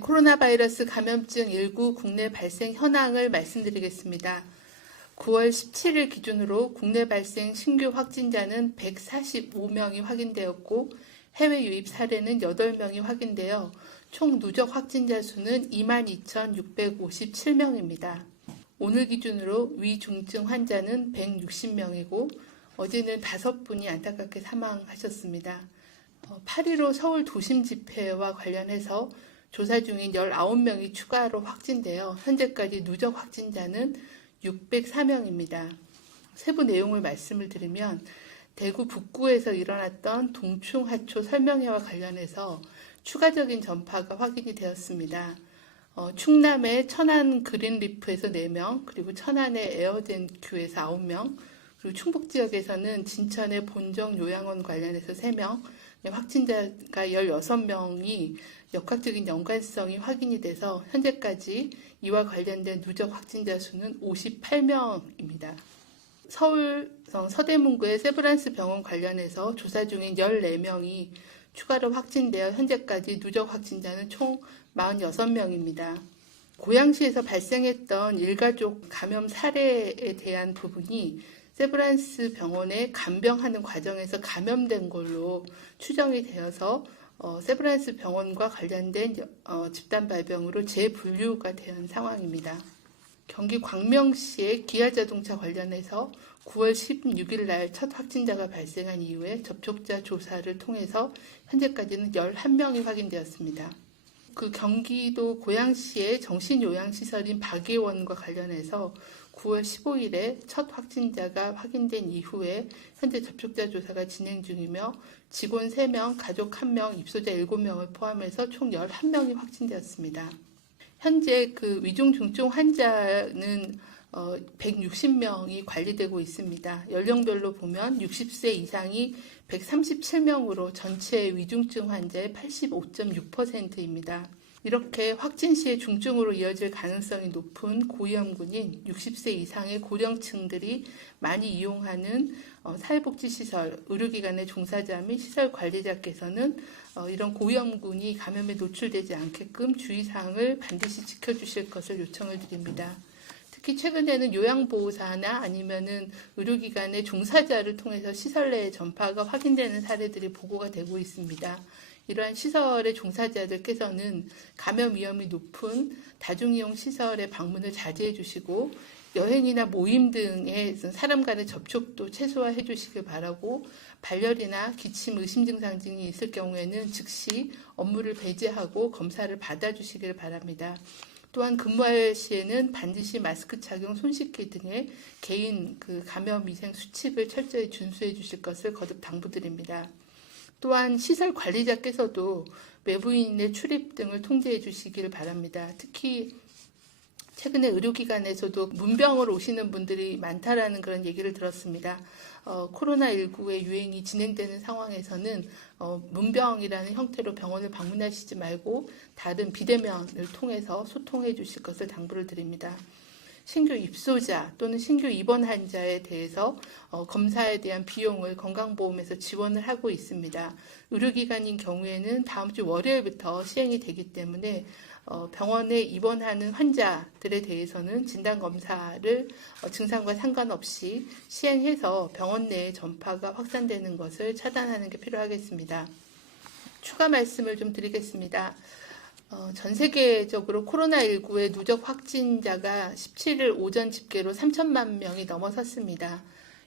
코로나 바이러스 감염증 19 국내 발생 현황을 말씀드리겠습니다. 9월 17일 기준으로 국내 발생 신규 확진자는 145명이 확인되었고 해외 유입 사례는 8명이 확인되어 총 누적 확진자 수는 22,657명입니다. 오늘 기준으로 위중증 환자는 160명이고 어제는 5분이 안타깝게 사망하셨습니다. 8.15 서울 도심 집회와 관련해서 조사 중인 19명이 추가로 확진되어 현재까지 누적 확진자는 604명입니다. 세부 내용을 말씀을 드리면 대구 북구에서 일어났던 동충하초 설명회와 관련해서 추가적인 전파가 확인이 되었습니다. 충남의 천안 그린리프에서 4명, 그리고 천안의 에어젠큐에서 9명, 그리고 충북 지역에서는 진천의 본정 요양원 관련해서 3명, 확진자가 16명이 역학적인 연관성이 확인이 돼서 현재까지 이와 관련된 누적 확진자 수는 58명입니다. 서울 서대문구의 세브란스 병원 관련해서 조사 중인 14명이 추가로 확진되어 현재까지 누적 확진자는 총 46명입니다. 고양시에서 발생했던 일가족 감염 사례에 대한 부분이 세브란스 병원에 간병하는 과정에서 감염된 걸로 추정이 되어서 세브란스 병원과 관련된 집단 발병으로 재분류가 된 상황입니다. 경기 광명시의 기아자동차 관련해서 9월 16일 날 첫 확진자가 발생한 이후에 접촉자 조사를 통해서 현재까지는 11명이 확인되었습니다. 그 경기도 고양시의 정신요양시설인 박예원과 관련해서 9월 15일에 첫 확진자가 확인된 이후에 현재 접촉자 조사가 진행 중이며 직원 3명, 가족 1명, 입소자 7명을 포함해서 총 11명이 확진되었습니다. 현재 그 위중 중증 환자는 160명이 관리되고 있습니다. 연령별로 보면 60세 이상이 137명으로 전체 위중증 환자의 85.6%입니다. 이렇게 확진 시에 중증으로 이어질 가능성이 높은 고위험군인 60세 이상의 고령층들이 많이 이용하는 사회복지시설, 의료기관의 종사자 및 시설 관리자께서는 이런 고위험군이 감염에 노출되지 않게끔 주의사항을 반드시 지켜주실 것을 요청을 드립니다. 특히 최근에는 요양보호사나 아니면은 의료기관의 종사자를 통해서 시설 내의 전파가 확인되는 사례들이 보고가 되고 있습니다. 이러한 시설의 종사자들께서는 감염 위험이 높은 다중이용 시설의 방문을 자제해 주시고 여행이나 모임 등의 사람 간의 접촉도 최소화해 주시길 바라고 발열이나 기침, 의심 증상 등이 있을 경우에는 즉시 업무를 배제하고 검사를 받아주시길 바랍니다. 또한 근무할 시에는 반드시 마스크 착용, 손 씻기 등의 개인 감염 위생 수칙을 철저히 준수해 주실 것을 거듭 당부드립니다. 또한 시설 관리자께서도 외부인의 출입 등을 통제해 주시길 바랍니다. 특히 최근에 의료기관에서도 문병으로 오시는 분들이 많다라는 그런 얘기를 들었습니다. 코로나19의 유행이 진행되는 상황에서는 문병이라는 형태로 병원을 방문하시지 말고 다른 비대면을 통해서 소통해 주실 것을 당부를 드립니다. 신규 입소자 또는 신규 입원 환자에 대해서 검사에 대한 비용을 건강보험에서 지원을 하고 있습니다. 의료기관인 경우에는 다음 주 월요일부터 시행이 되기 때문에 병원에 입원하는 환자들에 대해서는 진단검사를 증상과 상관없이 시행해서 병원 내에 전파가 확산되는 것을 차단하는 게 필요하겠습니다. 추가 말씀을 좀 드리겠습니다. 전 세계적으로 코로나19의 누적 확진자가 17일 오전 집계로 3천만 명이 넘어섰습니다.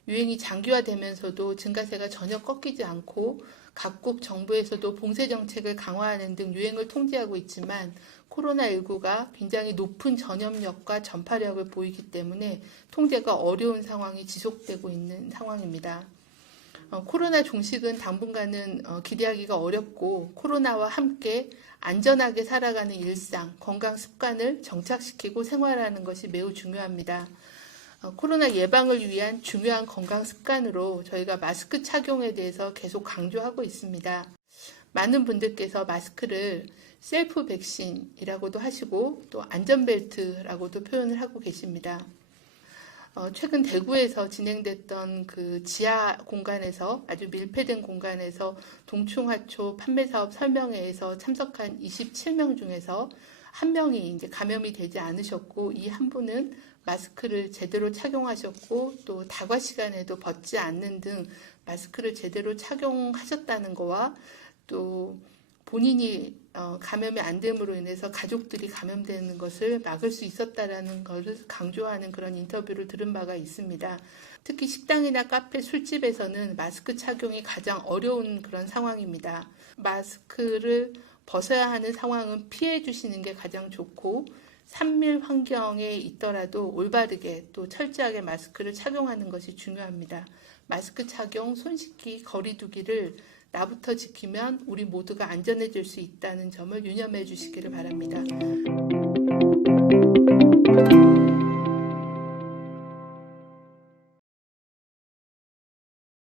유행이 장기화되면서도 증가세가 전혀 꺾이지 않고 각국 정부에서도 봉쇄 정책을 강화하는 등 유행을 통제하고 있지만 코로나19가 굉장히 높은 전염력과 전파력을 보이기 때문에 통제가 어려운 상황이 지속되고 있는 상황입니다. 코로나 종식은 당분간은 기대하기가 어렵고 코로나와 함께 안전하게 살아가는 일상, 건강 습관을 정착시키고 생활하는 것이 매우 중요합니다. 코로나 예방을 위한 중요한 건강 습관으로 저희가 마스크 착용에 대해서 계속 강조하고 있습니다. 많은 분들께서 마스크를 셀프 백신이라고도 하시고 또 안전벨트라고도 표현을 하고 계십니다. 최근 대구에서 진행됐던 그 지하 공간에서 아주 밀폐된 공간에서 동충하초 판매 사업 설명회에서 참석한 27명 중에서 한 명이 이제 감염이 되지 않으셨고 이 한 분은 마스크를 제대로 착용하셨고 또 다과 시간에도 벗지 않는 등 마스크를 제대로 착용하셨다는 거와 또 본인이 감염이 안 됨으로 인해서 가족들이 감염되는 것을 막을 수 있었다라는 것을 강조하는 그런 인터뷰를 들은 바가 있습니다. 특히 식당이나 카페, 술집에서는 마스크 착용이 가장 어려운 그런 상황입니다. 마스크를 벗어야 하는 상황은 피해 주시는 게 가장 좋고 산밀 환경에 있더라도 올바르게 또 철저하게 마스크를 착용하는 것이 중요합니다. 마스크 착용, 손 씻기, 거리 두기를 나부터 지키면 우리 모두가 안전해질 수 있다는 점을 유념해 주시기를 바랍니다.